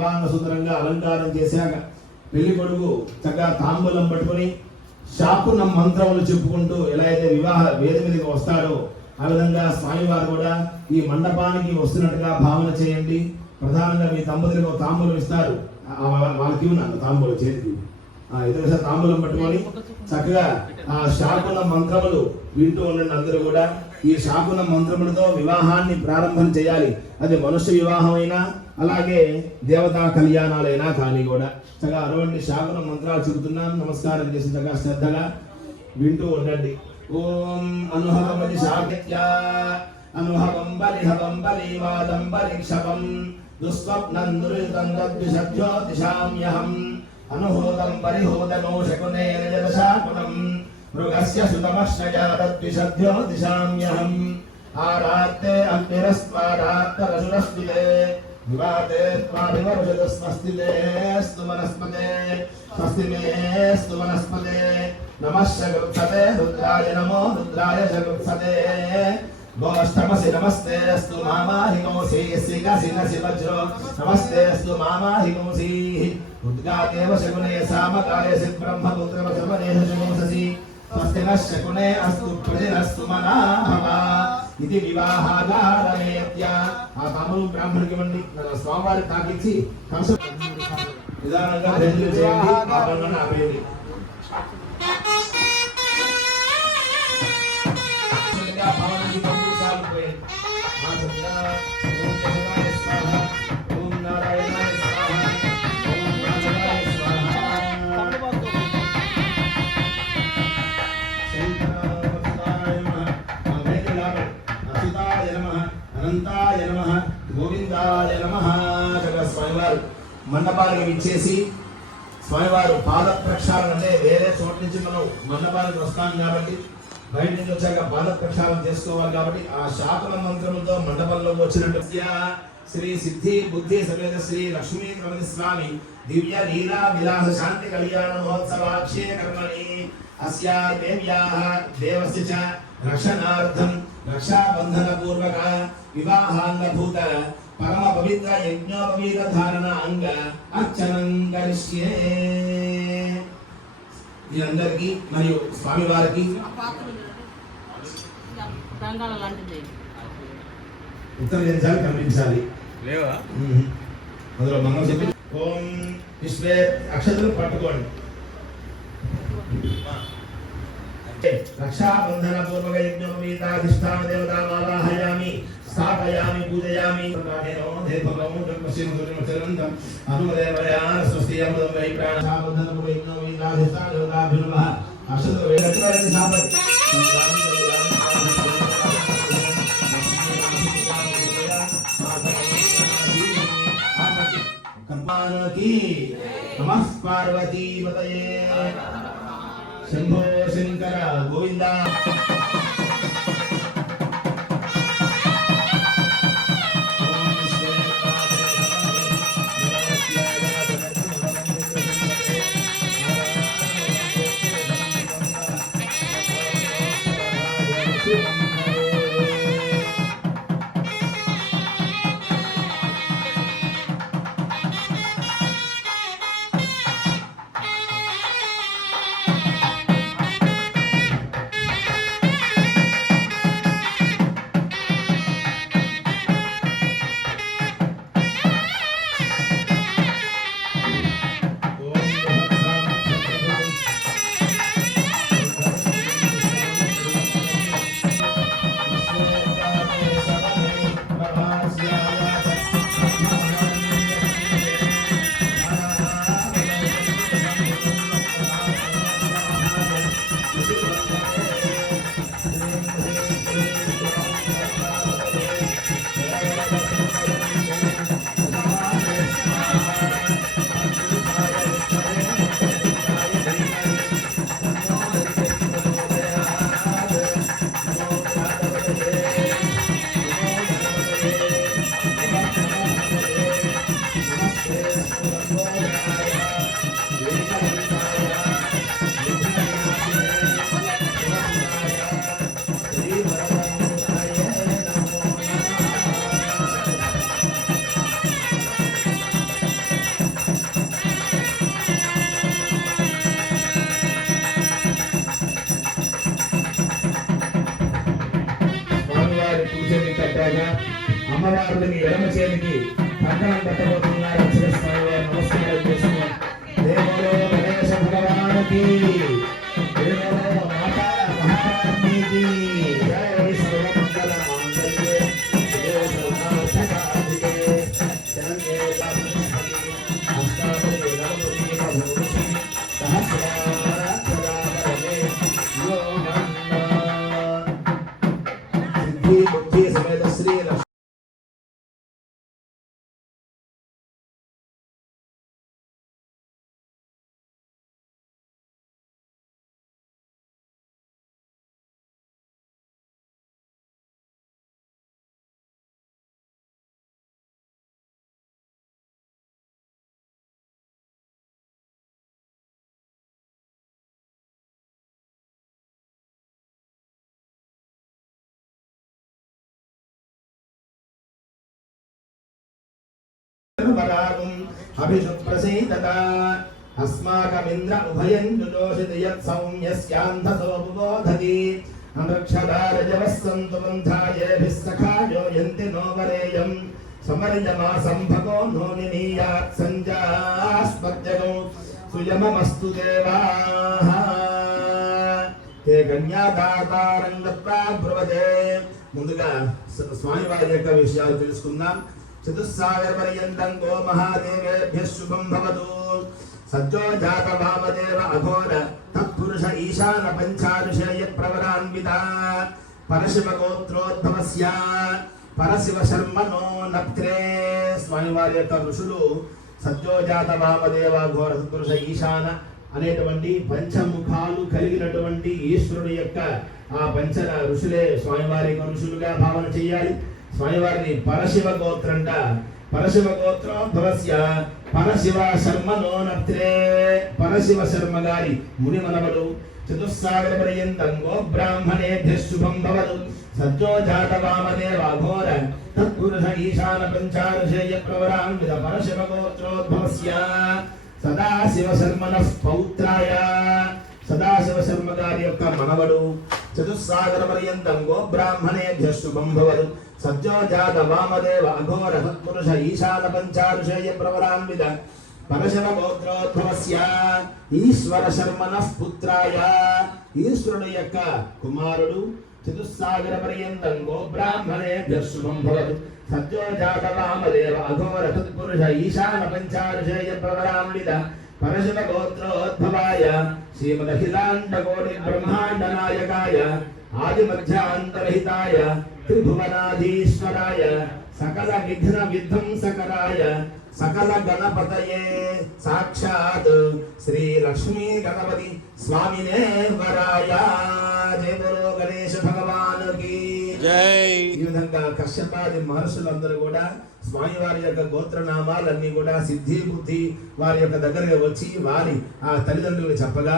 సర్వాంగ సుందరంగా అలంకారం చేశాక పెళ్లి కొడుకు చక్కగా తాంబూలం పట్టుకొని శాకున మంత్రములు చెప్పుకుంటూ ఎలా అయితే వివాహ వేద మీదకి వస్తాడో ఆ విధంగా స్వామివారు కూడా ఈ మండపానికి వస్తున్నట్టుగా భావన చేయండి. ప్రధానంగా మీ దంపతులకు తాంబూలం ఇస్తారు, వాళ్ళకి ఉన్నాను తాంబూలం చేతికి ఎదురు తాంబూలం పట్టుకొని చక్కగా ఆ శాకున మంత్రములు వింటూ ఉండండి. అందరూ కూడా ఈ శాకున మంత్రములతో వివాహాన్ని ప్రారంభం చేయాలి. అది మనుష్య వివాహమైనా అలాగే దేవతా కళ్యాణాలైనా కానీ కూడా చక్కగా అటువంటి శాకున మంత్రాలు చెబుతున్నాను. నమస్కారం చేసి చక్కగా శ్రద్ధగా వింటూ ఉండండి. ఓం అనుహవమతి శాక్య అనుహవం బలిహవం బలివాదం బలిక్షపం దుస్వప్నం దురితం తద్విషజ్యోతిషామ్యహం అనుహూతం పరిహూతమో శకునేన జలశాకునం మృగస్య సుతమశ్నజా తద్విషజ్యోతిషామ్యహం ఆరాత్తే అగ్నిరస్వారాత్తరసురస్మితే వివాదే త్వాభివర్షదస్మస్తితే స్తు వనస్పతే స్వస్తి మే స్తు వనస్పతే నమః శగృత్సతే రుద్రాయ నమో రుద్రాయ శగృత్సతే గోష్టమసి నమస్తే అస్తు మామాహిమోసి సిగసి వజ్రో నమస్తే అస్తు మామాహిమోసి ఉద్గాదేవ శకునే సామకాయసి బ్రహ్మపుత్ర వశమనేహ శకుంససి స్వస్తి నః శకునే అస్తు ప్రజనస్తు మనాభవ ఇది వివాహాగారమేత్య. ఆ తాములు బ్రాహ్మణుడికి ఇవ్వండి, స్వామివారికి తాకించి నిదానంగా చేయండి. ఆపేయండి. అనంతాయ నమః గోవిందాయ నమః. స్వామివారు మండపానికి విచ్చేసి స్వామివారు పాద ప్రక్షాళన అంటే వేరే చోట నుంచి మనం మండపానికి వస్తాం కాబట్టి బయట నుంచి వచ్చాక పాద ప్రక్షాళన చేసుకోవాలి కాబట్టి ఆ శాకున మంత్రములతో మండపంలో వచ్చినట్టు శ్రీ సిద్ధి బుద్ధి సమేత శ్రీ లక్ష్మీ గణపతి స్వామి దివ్య లీలా విలాస శాంతి కళ్యాణ మహోత్సవాక్షే కర్మణి అస్యా దేవ్యాః దేవస్య చ రక్షణార్థం రక్షాబంధన పూర్వక వివాహాంగభూత పరమ పవిత్ర యజ్ఞోపవీత ధారణ అంగ అర్చనం కరిష్యే. అందరికీ మరియు స్వామివారికి ఉత్తర దేశాలు కనిపించాలి. అందులో మనం చెప్పి ఓం విశ్వే అక్షతలు పట్టుకోండి. రక్షాబంధన పూర్వక యజ్ఞోపవీతాధిష్టాన దేవతామావాహయామి స్థాపయామి పూజయామి. స్వస్తి అమృతం వై ప్రాణ రక్షాబంధన పూర్వక యజ్ఞోపవీతాధిష్టాన దేవతాభ్యో నమః. అక్షతలు వేగట్టువారిని సాపరి కంపానకి నమః పార్వతీపతయే శంభో శంకర గోవింద. అమ్మవారికి ఎడమ చేతికి కంకణం కట్టబోతున్నారు. అర్చక స్వామి వారు నమస్కారం చేసుకున్నారు. దేవో గణేశ భగవానికి, దేవో మాతా మహారాజ్ఞికి జై. సర్వమంగళ మాంగళ్యే శివే సర్వార్థసాధికే శరణ్యే త్ర్యంబకే అష్టాదశ నవదుర్గే భూషి సహస్రాక్షరాభరణే యోగన్న సిద్ధి బుద్ధి సమేత శ్రీ अभिषुप्रसीदता अस्माकमिन्द्र उभयं जुजोषित यत् सौम्यस्यान्धसो बुबोधति अनक्षदारजवः सन्तु बन्धायेभिः सखायो यन्ति नो वरेयं समर्यमासं भगो नो निनीयात् सञ्जास्पर्जगो सुयममस्तु देवाः ते కన్యాదాతారం దత్తా బ్రవతే. ముందుగా స్వామివారి యొక్క విషయాలు తెలుసుకుందాం. చతుస్సాగర పర్యంతం గో మహాదేవేభ్యః శుభం భవతు. సజ్జో జాత వామదేవ అఘోర తత్పురుష ఈశాన పంచారుషేయ ప్రవరాన్విత పరశివ గోత్రోద్భవస్య పరశివ శర్మనో నప్త్రే. స్వామివారి యొక్క ఋషులు సజ్జోజాత వామదేవ ఘోర తత్పురుష ఈశాన అనేటువంటి పంచముఖాలు కలిగినటువంటి ఈశ్వరుడు యొక్క ఆ పంచ ఋషులే స్వామివారి ఋషులుగా భావన చేయాలి. స్వామివారిని పరశివ గోత్రంట. పరశివ గోత్రోద్భవస్య పరశివ శర్మనో నప్త్రే. పరశివ శర్మ గారి ముని మనవడు. చతుస్సాగర పర్యంతం గో బ్రాహ్మణేభ్యః శుభం భవతు. సజ్జోజాత వామదేవ అఘోర తత్పురుష ఈశాన పంచారుషేయ ప్రవరాన్విత పరశివ గోత్రోద్భవస్య సదాశివ శర్మనః పౌత్రాయ. సదాశివ శర్మ గారి యొక్క మనవడు. చతుస్సాగర పర్యంతం గో బ్రాహ్మణేభ్యః శుభం భవతు. సజ్జోజాత వామదేవ అఘోర తత్పురుష ఈశాన పంచారుషేయ ప్రవరాన్విత పరశివ గోత్రోద్భవస్య ఈశ్వర శర్మనః పుత్రాయ. ఈశ్వరుడు యొక్క కుమారుడు. చతుస్సాగర పర్యంతం గో బ్రాహ్మణేభ్యః శుభం భవతు. సజ్జోజాత వామదేవ అఘోర తత్పురుష ఈశాన పంచారుషేయ ప్రవరాన్విత పరశివ గోత్రోద్భవాయ శ్రీమదఖిలాండ కోటి బ్రహ్మాండ నాయకాయ ఆదిమధ్యాంతరహితాయ త్రిభువనాధీశ్వరాయ సకల విఘ్న విధ్వంసకరాయ సకల గణపతయే సాక్షాత్ శ్రీ లక్ష్మీ గణపతి స్వామినే వరాయ. జయ బోలో గణేశ భగవానుకి జై. ఈ విధంగా కశ్యపాది మహర్షులందరూ కూడా స్వామివారి యొక్క గోత్రనామాలన్నీ కూడా సిద్ధి బుద్ధి వారి యొక్క దగ్గరగా వచ్చి వారి ఆ తల్లిదండ్రులు చెప్పగా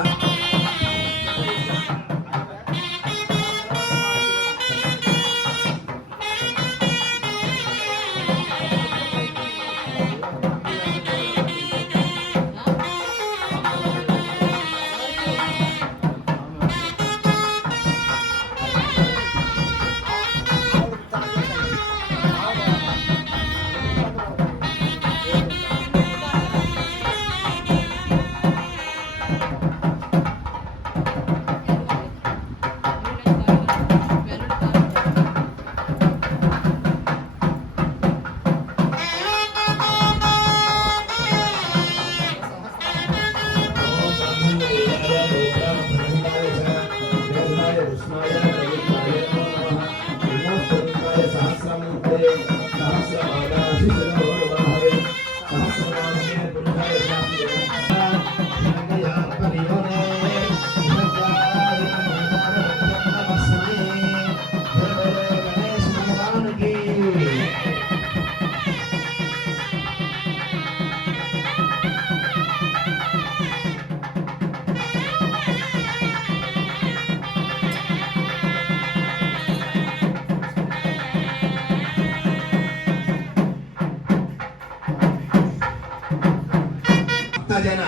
జన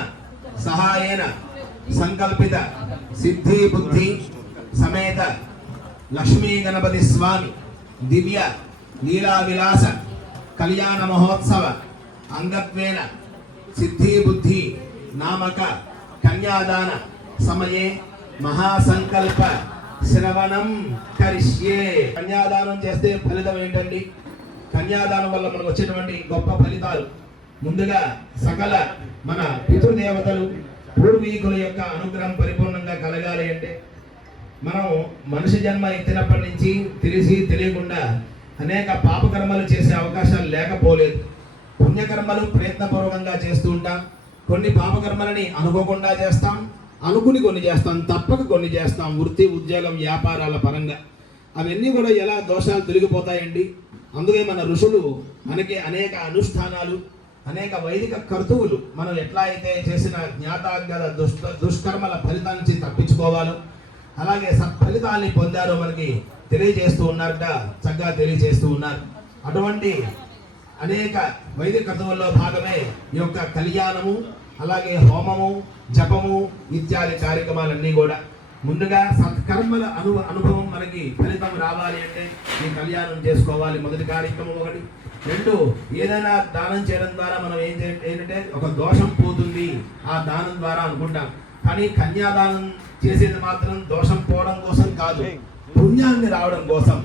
సహాయేన సంకల్పిత సిద్ధి బుద్ధి సమేత లక్ష్మీ గణపతి స్వామి దివ్య లీలా విలాస కళ్యాణ మహోత్సవ అంగత్వేన సిద్ధి బుద్ధి నామక కన్యాదాన సమయే మహాసంకల్ప శ్రవణం కరిష్యే. కన్యాదానం చేస్తే ఫలితం ఏంటండి? కన్యాదానం వల్ల మనకు వచ్చేటువంటి గొప్ప ఫలితాలు, ముందుగా సకల మన పితృదేవతలు పూర్వీకుల యొక్క అనుగ్రహం పరిపూర్ణంగా కలగాలి అంటే మనం మనిషి జన్మ ఎత్తినప్పటి నుంచి తెలిసి తెలియకుండా అనేక పాపకర్మలు చేసే అవకాశాలు లేకపోలేదు. పుణ్యకర్మలు ప్రయత్నపూర్వకంగా చేస్తూ ఉంటాం. కొన్ని పాపకర్మలని అనుకోకుండా చేస్తాం, అనుకుని కొన్ని చేస్తాం, తప్పక కొన్ని చేస్తాం. వృత్తి ఉద్యోగం వ్యాపారాల పరంగా అవన్నీ కూడా ఎలా దోషాలు తొలగిపోతాయండి. అందుకే మన ఋషులు మనకి అనేక అనుష్ఠానాలు, అనేక వైదిక కర్తువులు మనం ఎట్లా అయితే చేసిన జ్ఞాతాజ్ఞాత దుష్కర్మల ఫలితాల నుంచి తప్పించుకోవాలో, అలాగే సత్ఫలితాన్ని పొందారో మనకి తెలియజేస్తూ ఉన్నారట, చక్కగా తెలియజేస్తూ ఉన్నారు. అటువంటి అనేక వైదిక కర్తువుల్లో భాగమే ఈ యొక్క కళ్యాణము, అలాగే హోమము, జపము ఇత్యాది కార్యక్రమాలన్నీ కూడా. ముందుగా సత్కర్మల అనుభవం మనకి ఫలితం రావాలి అంటే ఈ కళ్యాణం చేసుకోవాలి, మొదటి కార్యక్రమం ఒకటి. రెండు, ఏదైనా దానం చేయడం ద్వారా మనం ఏంటంటే ఒక దోషం పోతుంది ఆ దానం ద్వారా అనుకుంటాం. కానీ కన్యాదానం చేసేది మాత్రం దోషం పోవడం కోసం కాదు, పుణ్యాన్ని రావడం కోసం.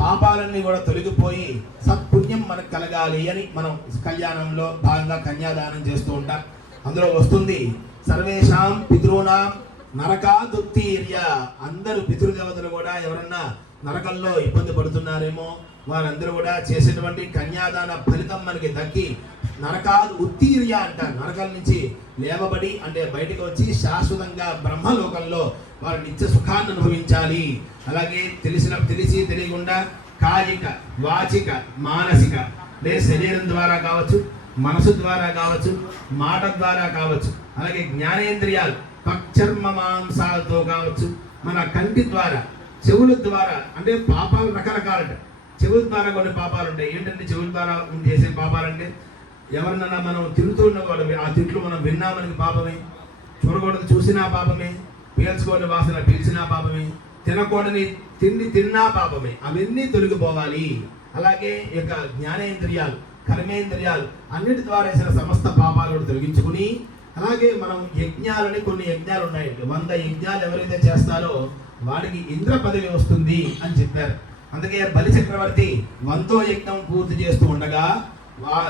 పాపాలన్నీ కూడా తొలగిపోయి సత్పుణ్యం మనకు కలగాలి అని మనం కళ్యాణంలో భాగంగా కన్యాదానం చేస్తూ ఉంటాం. అందులో వస్తుంది సర్వేషాం పితృణాం నరకాదుత్తీర్య. అందరూ పితృదేవతలు కూడా ఎవరన్నా నరకంలో ఇబ్బంది పడుతున్నారేమో వారందరూ కూడా చేసేటువంటి కన్యాదాన ఫలితం మనకి దక్కి నరకాదు ఉత్తీర్య అంటారు. నరకం నుంచి లేవబడి అంటే బయటకు వచ్చి శాశ్వతంగా బ్రహ్మలోకంలో వారు నిత్య సుఖాన్ని అనుభవించాలి. అలాగే తెలిసి తెలియకుండా కాయిక, వాచిక, మానసిక అంటే శరీరం ద్వారా కావచ్చు, మనసు ద్వారా కావచ్చు, మాట ద్వారా కావచ్చు, అలాగే జ్ఞానేంద్రియాలు పక్షర్మ మాంసాలతో కావచ్చు, మన కంటి ద్వారా, చెవుల ద్వారా, అంటే పాపాలు రకరకాలంట. చెవుల ద్వారా కొన్ని పాపాలు ఉంటాయి. ఏంటంటే చెవుల ద్వారా చేసే పాపాలంటే ఎవరినన్నా మనం తిరుగుతూ ఉన్నవాడు ఆ తిట్లు మనం విన్నా మనకి పాపమే, చూడకూడదు చూసినా పాపమే, పీల్చుకోని వాసన పీల్చినా పాపమే, తినకూడని తిండి తిన్నా పాపమే. అవన్నీ తొలగిపోవాలి. అలాగే ఈ యొక్క జ్ఞానేంద్రియాలు, కర్మేంద్రియాలు అన్నిటి ద్వారా వేసిన సమస్త పాపాలను తొలగించుకుని, అలాగే మనం యజ్ఞాలని కొన్ని యజ్ఞాలు ఉన్నాయండి. 100 యజ్ఞాలు ఎవరైతే చేస్తారో వాడికి ఇంద్ర పదవి వస్తుంది అని చెప్పారు. అందుకే బలి చక్రవర్తి 100వ యజ్ఞం పూర్తి చేస్తూ ఉండగా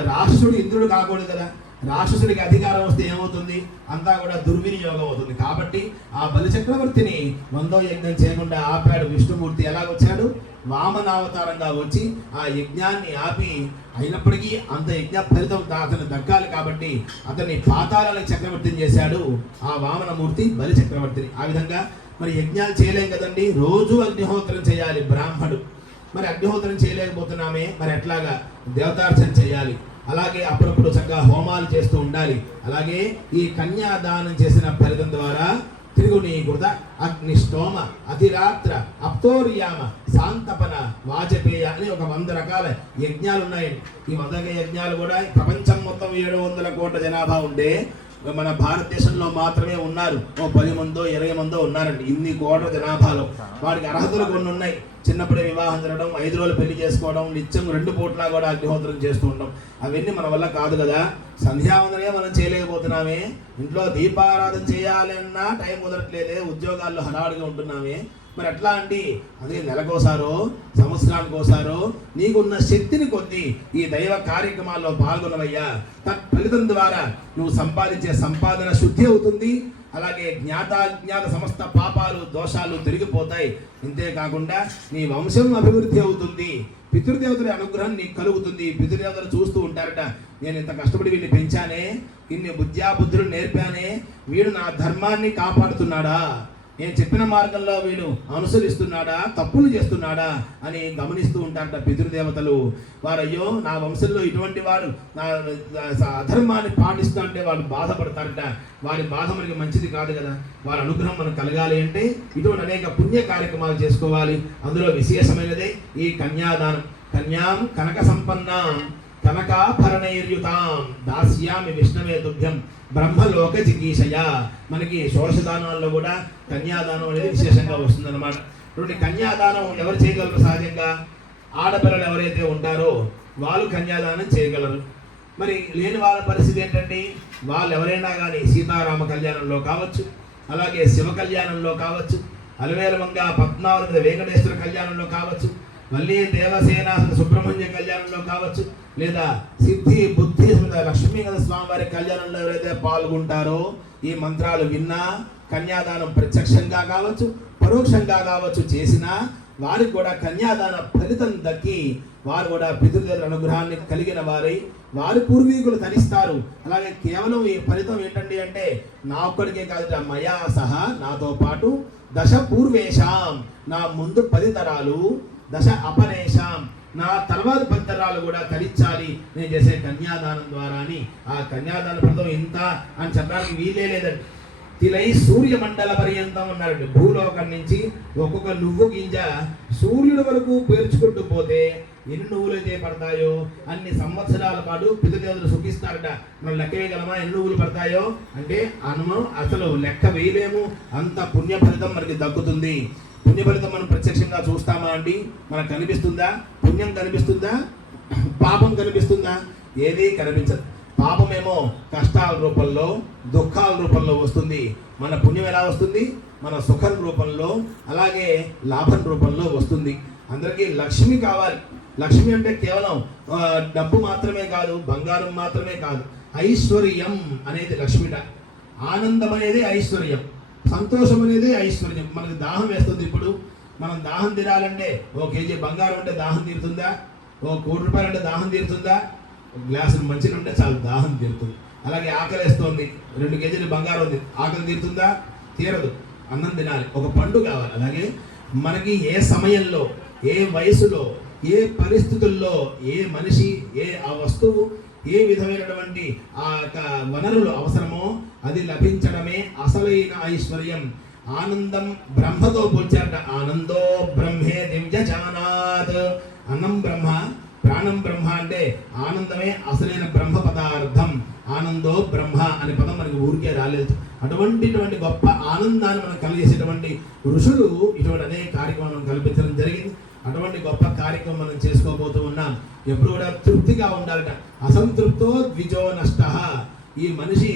రాక్షసుడు ఇంద్రుడు కాకూడదు కదా, రాక్షసుడికి అధికారం వస్తే ఏమవుతుంది? అంతా కూడా దుర్వినియోగం అవుతుంది. కాబట్టి ఆ బలి చక్రవర్తిని 100వ యజ్ఞం చేయకుండా ఆపాడు విష్ణుమూర్తి. ఎలా వచ్చాడు? వామనావతారంగా వచ్చి ఆ యజ్ఞాన్ని ఆపి, అయినప్పటికీ అంత యజ్ఞ ఫలితం అతను దక్కాలి కాబట్టి అతన్ని పాతాళాలకు చక్రవర్తిని చేశాడు ఆ వామనమూర్తి బలి చక్రవర్తిని. ఆ విధంగా మరి యజ్ఞాలు చేయలేం కదండి, రోజు అగ్నిహోత్రం చేయాలి బ్రాహ్మడు. మరి అగ్నిహోత్రం చేయలేకపోతున్నామే, మరి ఎట్లాగా దేవతార్చన చేయాలి. అలాగే అప్పుడప్పుడు చక్కగా హోమాలు చేస్తూ ఉండాలి. అలాగే ఈ కన్యాదానం చేసిన ఫలితం ద్వారా త్రిగుణీ కృత అగ్నిష్టోమ అతిరాత్ర అప్తోర్యామ శాంతపన వాజపేయ అని ఒక 100 రకాల యజ్ఞాలు ఉన్నాయండి. ఈ 100 యజ్ఞాలు కూడా ప్రపంచం మొత్తం 700 కోట్ల జనాభా ఉంటే మన భారతదేశంలో మాత్రమే ఉన్నారు 10 మందో 20 మందో ఉన్నారండి. ఇన్ని కోట్ల జనాభాలో వాడికి అర్హతలు కొన్ని ఉన్నాయి. చిన్నప్పుడే వివాహం జరగడం, 5 రోజులు పెళ్లి చేసుకోవడం, నిత్యం 2 పూట్ల కూడా అగ్నిహోత్రం చేస్తూ ఉంటాం. అవన్నీ మన వల్ల కాదు కదా. సంధ్యావందనే మనం చేయలేకపోతున్నామే, ఇంట్లో దీపారాధన చేయాలన్నా టైం కుదరట్లేదే, ఉద్యోగాల్లో హడావుడిగా ఉంటున్నామే. మరి ఎట్లా అండి? అందుకే నెలకోసారో సంవత్సరానికోసారో నీకున్న శక్తిని కొద్ది ఈ దైవ కార్యక్రమాల్లో పాల్గొనవయ్యా. తత్ఫలితం ద్వారా నువ్వు సంపాదించే సంపాదన శుద్ధి అవుతుంది. అలాగే జ్ఞాత సమస్త పాపాలు దోషాలు తిరిగిపోతాయి. ఇంతేకాకుండా నీ వంశం అభివృద్ధి అవుతుంది. పితృదేవతల అనుగ్రహం నీకు కలుగుతుంది. పితృదేవతలు చూస్తూ ఉంటారట, నేను ఇంత కష్టపడి వీడిని పెంచానే, ఇన్ని బుద్ధులు నేర్పానే, వీడు నా ధర్మాన్ని కాపాడుతున్నాడా, నేను చెప్పిన మార్గంలో వీడు అనుసరిస్తున్నాడా, తప్పులు చేస్తున్నాడా అని గమనిస్తూ ఉంటారట పితృదేవతలు. వారయ్యో నా వంశంలో ఇటువంటి వాడు నా అధర్మాన్ని పాటిస్తూ అంటే వాళ్ళు బాధపడతారట. వారి బాధ మనకి మంచిది కాదు కదా. వారి అనుగ్రహం మనకు కలగాలి అంటే ఇటువంటి అనేక పుణ్య కార్యక్రమాలు చేసుకోవాలి. అందులో విశేషమైనదే ఈ కన్యాదానం. కన్యాం కనక సంపన్నాం కనకాభరణైర్యుతాం దాస్యామి విష్ణవే తుభ్యం బ్రహ్మలోక జిగీషయ. మనకి షోడశదానాల్లో కూడా కన్యాదానం అనేది విశేషంగా వస్తుందన్నమాట. కన్యాదానం ఎవరు చేయగలరు? సహజంగా ఆడపిల్లలు ఎవరైతే ఉంటారో వాళ్ళు కన్యాదానం చేయగలరు. మరి లేని వాళ్ళ పరిస్థితి ఏంటంటే వాళ్ళు ఎవరైనా కానీ సీతారామ కళ్యాణంలో కావచ్చు, అలాగే శివ కళ్యాణంలో కావచ్చు, అలవేల మంగ పద్మావతి మీద వెంకటేశ్వర కళ్యాణంలో కావచ్చు, మళ్ళీ దేవసేన సుబ్రహ్మణ్య కళ్యాణంలో కావచ్చు, లేదా సిద్ధి బుద్ధి లక్ష్మీనాథ స్వామి వారి కళ్యాణంలో ఎవరైతే పాల్గొంటారో ఈ మంత్రాలు విన్నా కన్యాదానం ప్రత్యక్షంగా కావచ్చు పరోక్షంగా కావచ్చు చేసినా వారికి కూడా కన్యాదాన ఫలితం దక్కి వారు కూడా పితృదేవుల అనుగ్రహాన్ని కలిగిన వారై వారి పూర్వీకులు తరిస్తారు. అలాగే కేవలం ఈ ఫలితం ఏంటండి అంటే నా ఒక్కడికే కాదు, మయా సహా నాతో పాటు దశ పూర్వేషాం నా ముందు 10 తరాలు, దశ అపరేషాం నా తర్వాత 10 తరాలు కూడా తరించాలి నేను చేసే కన్యాదానం ద్వారా అని. ఆ కన్యాదాన ఫలితం ఇంత అని చెప్పడానికి వీలే లేదండి. తిలై సూర్యమండల పర్యంతం అన్నారండి. భూలోకం నుంచి ఒక్కొక్క నువ్వు గింజ సూర్యుడి వరకు పేర్చుకుంటూ పోతే ఎన్ని నువ్వులు అయితే పడతాయో అన్ని సంవత్సరాల పాటు పితృదేవతలు సుఖిస్తారట. మనం లెక్క వేయగలమా ఎన్ని నువ్వులు పడతాయో అంటే అసలు లెక్క వేయలేము. అంత పుణ్య ఫలితం మనకి దక్కుతుంది. పుణ్య ఫలితం మనం ప్రత్యక్షంగా చూస్తామా అండి? మనకు కనిపిస్తుందా? పుణ్యం కనిపిస్తుందా? పాపం కనిపిస్తుందా? ఏది కనిపించదు. పాపమేమో కష్టాల రూపంలో దుఃఖాల రూపంలో వస్తుంది. మన పుణ్యం ఎలా వస్తుంది? మన సుఖం రూపంలో అలాగే లాభం రూపంలో వస్తుంది. అందరికీ లక్ష్మి కావాలి. లక్ష్మి అంటే కేవలం డబ్బు మాత్రమే కాదు, బంగారం మాత్రమే కాదు, ఐశ్వర్యం అనేది లక్ష్మిట. ఆనందం అనేది ఐశ్వర్యం, సంతోషం అనేది ఐశ్వర్యం. మనకి దాహం వేస్తుంది. ఇప్పుడు మనం దాహం తీరాలంటే 1 కేజీ బంగారం అంటే దాహం తీరుతుందా? 1 కోటి రూపాయలు అంటే దాహం తీరుతుందా? గ్లాసులు మంచిగా ఉంటే చాలా దాహం తీరుతుంది. అలాగే ఆకలి వేస్తుంది, 2 కేజీలు బంగారం ఉంది, ఆకలి తీరుతుందా? తీరదు. అన్నం తినాలి, ఒక పండు కావాలి. అలాగే మనకి ఏ సమయంలో, ఏ వయసులో, ఏ పరిస్థితుల్లో, ఏ మనిషి, ఆ వస్తువు, ఏ విధమైనటువంటి ఆ వనరులు అవసరమో అది లభించడమే అసలైన ఐశ్వర్యం. ఆనందం బ్రహ్మతో పోల్చారట. ఆనందో బ్రహ్మే దివ్య జానాత్. అన్నం బ్రహ్మ, ప్రాణం బ్రహ్మ అంటే ఆనందమే అసలైన బ్రహ్మ పదార్థం. ఆనందో బ్రహ్మ అనే పదం మనకి ఊరికే రాలేదు. అటువంటి గొప్ప ఆనందాన్ని మనం కలిగేసేటువంటి ఋషులు ఇటువంటి అనేక కార్యక్రమాలను కల్పించడం జరిగింది. అటువంటి గొప్ప కార్యక్రమం మనం చేసుకోబోతూ ఉన్నాం. ఎప్పుడు కూడా తృప్తిగా ఉండాలట. అసంతృప్తో ద్విజో నష్ట. ఈ మనిషి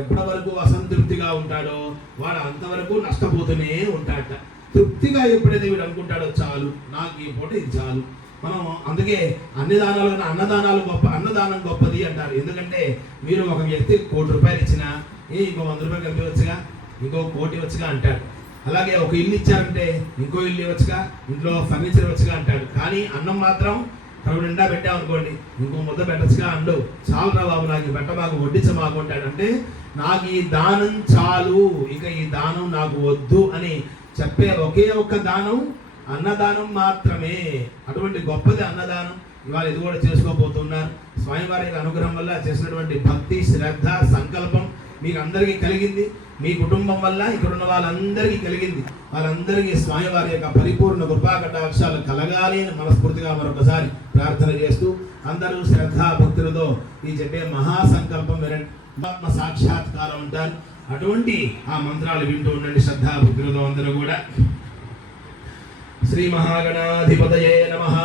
ఎప్పటి వరకు అసంతృప్తిగా ఉంటాడో వాడు అంతవరకు నష్టపోతూనే ఉంటాడట. తృప్తిగా ఎప్పుడైతే వీడు అనుకుంటాడో చాలు, నాకు ఈ పూట ఇది చాలు. మనం అందుకే అన్ని దానాలు కన్నా అన్నదానాలు గొప్ప, అన్నదానం గొప్పది అంటారు. ఎందుకంటే మీరు ఒక వ్యక్తి 1 కోటి రూపాయలు ఇచ్చినా ఇంకో 100 రూపాయలు కలిపి వచ్చుగా, ఇంకో 1 కోటి వచ్చుగా అంటాడు. అలాగే ఒక ఇల్లు ఇచ్చారంటే ఇంకో ఇల్లు ఇవ్వచ్చుగా, ఇంట్లో ఫర్నిచర్ వచ్చుగా అంటాడు. కానీ అన్నం మాత్రం కడుపు నిండా పెట్టామనుకోండి, ఇంకో ముద్ద పెట్టచ్చుగా అండు. చాలురా బాబు, నాకు ఈ బట్ట మాకు వడ్డించమాకు అంటాడు. అంటే నాకు ఈ దానం చాలు, ఇక ఈ దానం నాకు వద్దు అని చెప్పే ఒకే ఒక్క దానం అన్నదానం మాత్రమే. అటువంటి గొప్పది అన్నదానం. ఇవాళ ఇది కూడా చేసుకోబోతున్నారు. స్వామివారి అనుగ్రహం వల్ల చేసినటువంటి భక్తి, శ్రద్ధ, సంకల్పం మీకు అందరికీ కలిగింది. మీ కుటుంబం వల్ల ఇక్కడ ఉన్న వాళ్ళందరికీ కలిగింది. వాళ్ళందరికీ స్వామివారి యొక్క పరిపూర్ణ కృపా కటాక్షాలు కలగాలి అని మనస్ఫూర్తిగా మరొకసారి ప్రార్థన చేస్తూ అందరూ శ్రద్ధా భక్తులతో ఈ చెప్పే మహాసంకల్పం వినండి. ఆత్మ సాక్షాత్కారం ఉంటారు. అటువంటి ఆ మంత్రాలు వింటూ ఉండండి శ్రద్ధా భక్తులతో అందరూ కూడా. శ్రీ మహాగణాధిపతయే నమః.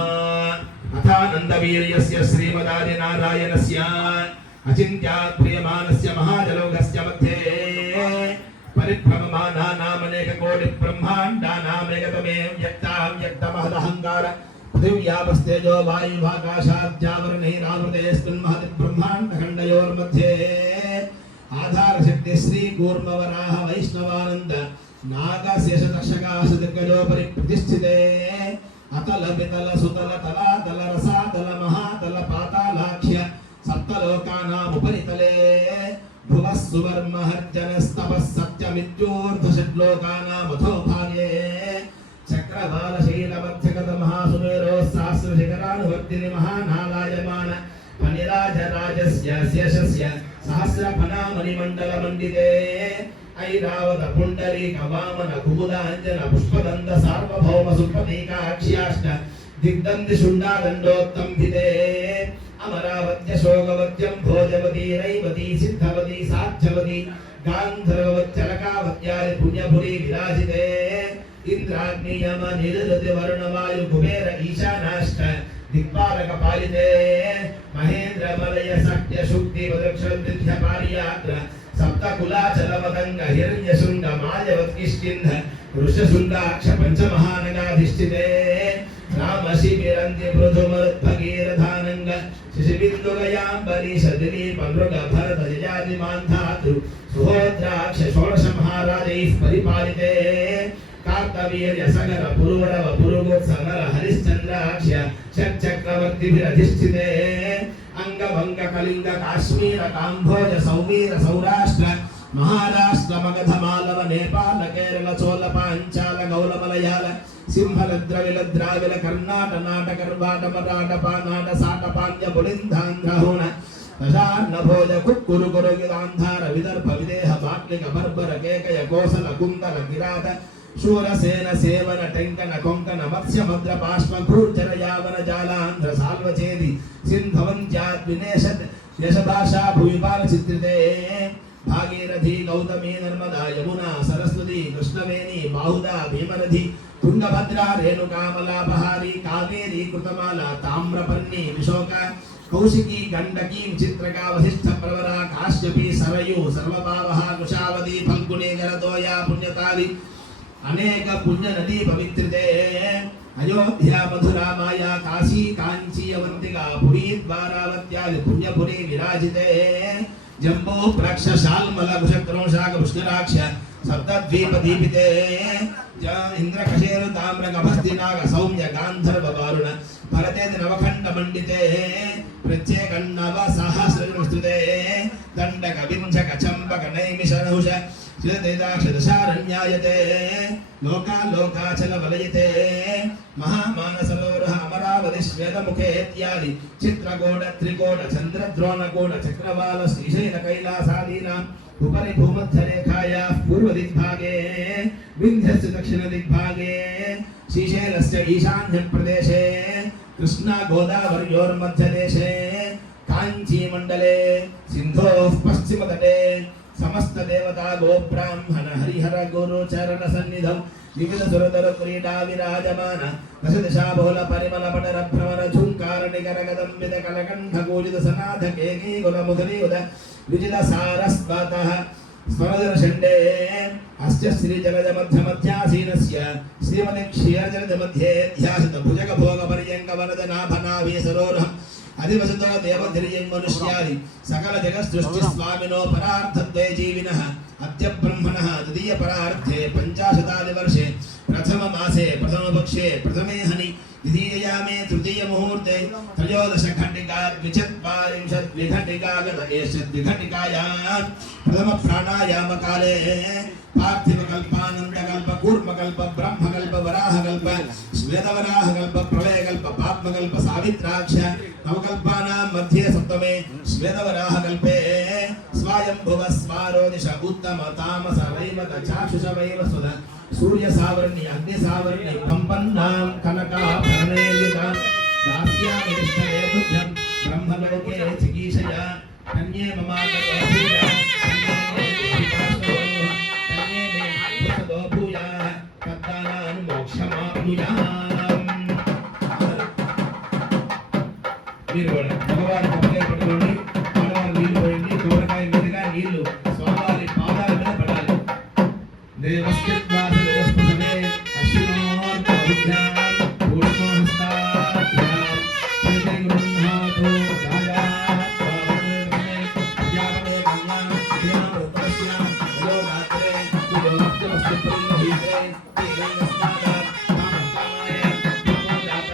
అథానందవీర్యస్య శ్రీమదాది నారాయణస్య అచింత్యాత్ ప్రియమానస్య మహాజలౌఘస్య మధ్యే పరిభ్రమమానానామనేక కోటి బ్రహ్మాండానామేకతమే వ్యక్తావ్యక్తమహదహంకార పృథివ్యాపస్తేజో వాయువాకాశాద్యావరణైరావృతేऽस्మిन् महति ब्रह्माण्डखण्डयोर्मध्ये आधारशक्ति श्री कूर्मवराह वैष्णवानंद नागशेषदक्षकाशदिग्गजोपरि प्रतिष्ठिते अतल पितल सुतल तलातल रसातल महातल पातालाख्य सप्तलोकानामुपरितले भुवः सुवर्महर्जनस्तपः सत्यमित्योर्ध्वषड्लोकानामथोभागे चक्रवालशैलमध्यगत महासुमेरो सहस्रशिखरानुवर्तिनि महानालायमान फणिराजराजस्य शेषस्य सहस्रफणामणिमण्डलमण्डिते ऐरावत पुण्डरीक वामन कुमुदाञ्जन पुष्पदन्त सार्वभौम सुप्रतीकाक्ष्याष्ट दिग्दन्ति शुण्डादण्डोत्तम्भिते अमरावत्य शोकवत्यं भोजवती रैवती सिद्धवती साध्यवती गान्धर्ववत्यलकावत्यादि पुण्यपुरी विराजिते इंद्राग्नियम निरुति वरुण वायु कुबेर ईशानाष्ट दिक्पालक पालिते महेंद्र मलय शक्य शुक्ति वदक्षल विद्या पारियात्र सप्तकुलाचल मदंग हिरण्यशृंग मायवत्किष्किंध वृषशृंगाक्ष पंचमहानगाधिष्ठिते राम शिबिरन्ति पृथुमरुद्भगीरथानंग शिशिबिन्दुगयाम्बरीश दिलीप मृग भरत जयाति मान्धातु सुहोद्राक्ष षोडश महाराजैः परिपालिते कार्तवीर्य सगर पुरुवरव पुरुगोत्सनर हरिश्चन्द्राक्ष षट्चक्रवर्तिभिरधिष्ठिते अंगभंग कलिंग काश्मीर काम्भोज सौमीर सौराष्ट्र महाराष्ट्र मगध मालव नेपाल केरल चोल पांचाल गौल मलयाल सिंहल द्रविल द्राविल कर्नाट नाट कर्वाट मराठ पानाट साट पाण्य पुलिंधांध्र होन दशार्न भोज कुक्कुरु कुरु गिरांधार विदर्भ विदेह बाट्लिक बर्बर केकय कोसल कुंदल गिरात शूरसेन सेवन टेंकन कोंकण मत्स्य मद्र बाष्प भूर्जर यावन जालांध्र साल्वचेदि सिंधवंत्याद्विनेशद यशभाषा भूमिपाल चित्रिते भागीरथी गौतमी नर्मदा यमुना सरस्वती कृष्णवेणी बाहुदा भीमनदी तुंगभद्रा रेणुका मलापहारी कावेरी कृतमाला ताम्रपर्णी विशोका कौशिकी गंडकी चित्रका वशिष्ठ प्रवरा काश्यपी सरयू सर्वपावहा कुशावती फल्गुनी गरदोया पुण्यताली अनेक पुण्य नदी पवित्रते अयोध्या मधुरा माया काशी कांची अवंतिका पुरी द्वारावत्यादि पुण्यपुरी विराजिते जम्बो प्रक्ष शाल्मल कुशक्रोशाक पुष्कराक्ष सप्तद्वीप दीपिते इंद्रकशेरु ताम्र गभस्तिनाग सौम्य गांधर्व वारुण भरते नवखंड मंडिते प्रत्येकन्नव सहस्रनुस्तुते दंडक विंशक चंपक नैमिषनहुष शिरतेदाक्षदशारण्यायते लोका लोकाचल वलयते महामानसरोरः अमरावति श्वेतमुखे इत्यादि चित्रकोट त्रिकोट चंद्रद्रोणकोट चक्रवाल श्रीशैल कैलासादीनां उपरि भूमध्यरेखायाः पूर्वदिग्भागे विन्ध्यस्य दक्षिणदिग्भागे श्रीशैलस्य ईशान्यप्रदेशे कृष्णा गोदावर्योर्मध्यदेशे काञ्चीमण्डले सिन्धोः पश्चिमतटे समस्त देवता गो ब्राह्मण हरिहर गुरु चरण सन्निधौ विविध सुरधर क्रीडा विराजमान दश दिशा बहुल परिमल पटर भ्रमर झुंकार निकर कदम्बित कलकंठ गोजित सनाथ केकी गुल मुखरी उद विजित सारस्वतः स्वरदर षण्डे अस्य श्री जलज मध्य मध्यासीनस्य श्रीमति क्षीर जलज मध्ये ध्यासित भुजग भोग पर्यंक वरद नाभनाभि सरोरः अधिवसतो देवधिर्यं मनुष्यादि सकल जगत् सृष्टि स्वामिनो परार्थद्वये जीविनः अद्य ब्रह्मणः द्वितीय परार्थे पंचाशतादि वर्षे प्रथम मासे प्रथम पक्षे प्रथमे हनि द्वितीयामे तृतीय मुहूर्ते त्रयोदश घटिका द्विचत्वारिंशत् द्विघटिका गतयेष द्विघटिकायां प्रथम प्राणायाम काले पार्थिव कल्पानंद कल्प कूर्म कल्प ब्रह्म कल्प वराह कल्प श्वेत वराह कल्प प्रलय कल्प पाप्म कल्प सावित्राक्ष नवकल्पानां मध्ये सप्तमे श्वेत वराह कल्पे स्वायंभुव स्वारोदिश उत्तम तामस वैमत चाक्षुष वैव सुध सूर्य सावर्णि अग्नि सावर्णि कंपन्नां कनकाभरणेयुतां दास्यामि विष्णवे तुभ्यं ब्रह्मलोके चिकीर्षया कन्ये ममागतो भूया कन्ये मे भूतो भूया तद्दानान् मोक्षमाप्नुयाम् మీరు కూడా భగవాన్ కొబ్బరి పట్టుకోండి ఆడవారు నీళ్లు పోయండి కొబ్బరికాయ మీదుగా నీళ్లు స్వామివారి పాదాల మీద పడాలి దేవస్కిత్వాస దేవస్పృశమే అశ్వినోర్పవిద్యాం పూర్ణోహస్తాభ్యాం శ్రీతే గృహ్ణాతో రాజాత్ పావనేర్మే అధ్యాపనే కన్యాం ధ్యానం రూపస్యాం యోగాత్రే యోగమస్తు పరిమోహితే తేజస్నాదాత్ కామకామాయ కామోదాత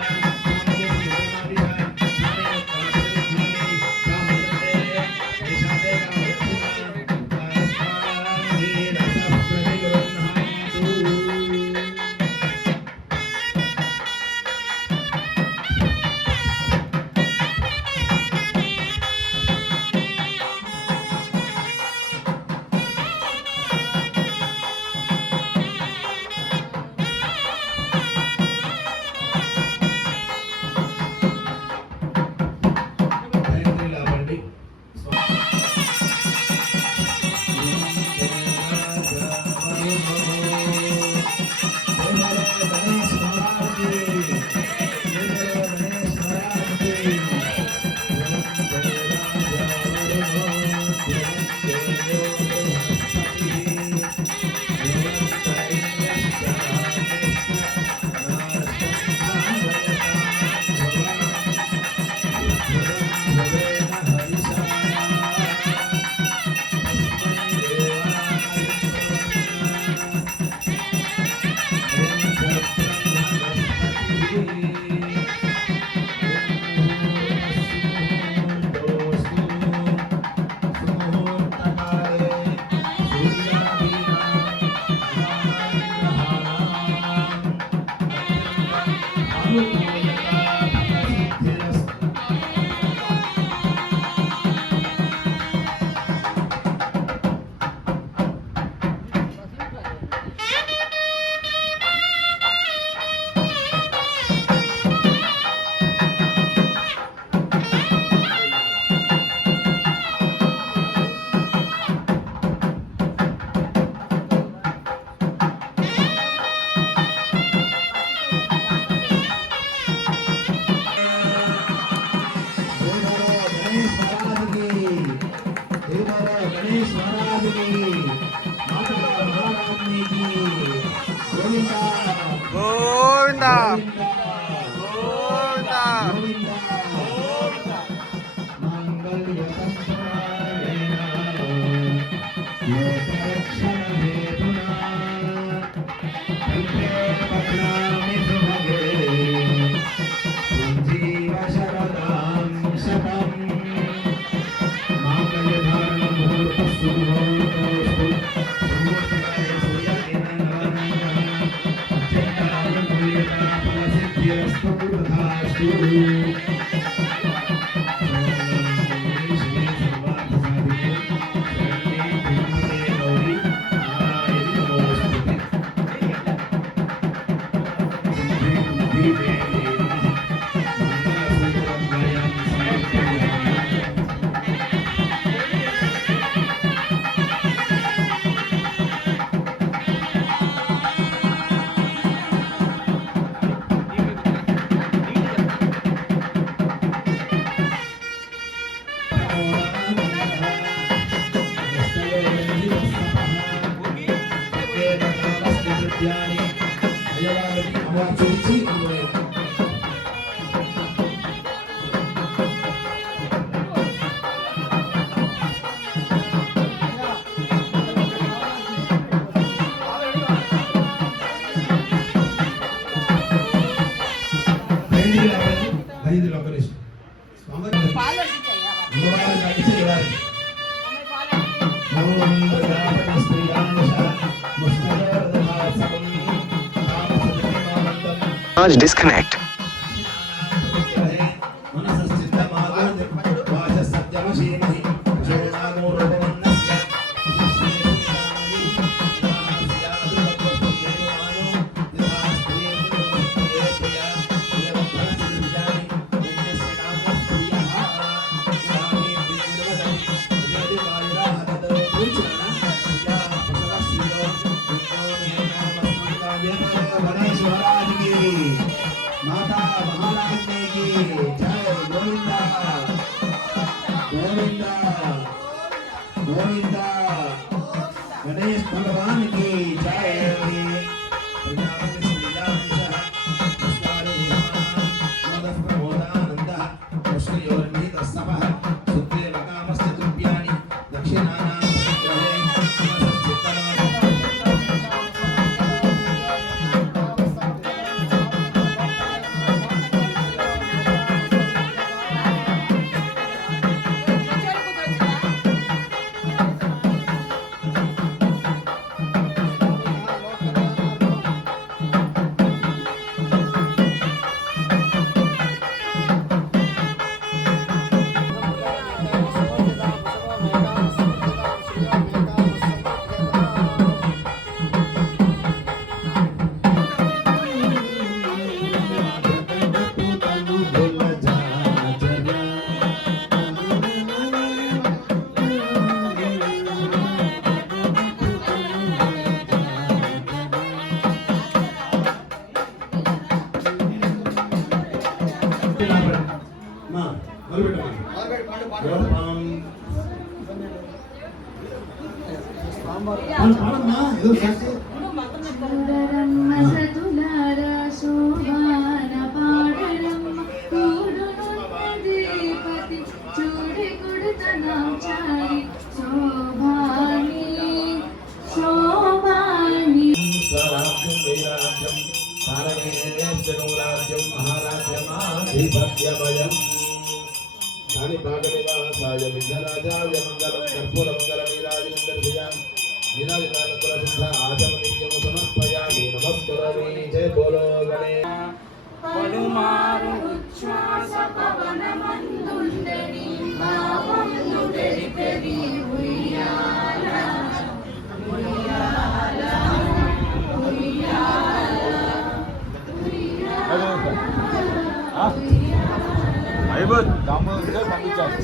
गणेश महाराज की माता महारानी की गोविंदा गोविंदा गोविंदा गोविंदा गोविंदा मंगल योगरक्षण हेतुना कंठे पद्मामि सुभगे जीव शरदां शतम् Charge disconnect. गणेश महाराज की माता महारानी की जय गोविंदा गोविंदा गोविंदा गणेश भगवान की जय काणिपाकनिवासाय विघ्नराजाय मङ्गलं कर्पूरमङ्गलनीराजनन्दर्शयामि नीराजनानन्दरसिद्ध आचमनित्यं समर्पयामि नमस्करोमि जय बोलो गणेश పలుమారు ఉచ్ఛ్వాస పవనమందుండని భావమును తెలిపెరి ఉయ్యాల ఉయ్యాల ఉయ్యాల అయిపోయి దామోదర్ పంపించాలి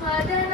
మండలం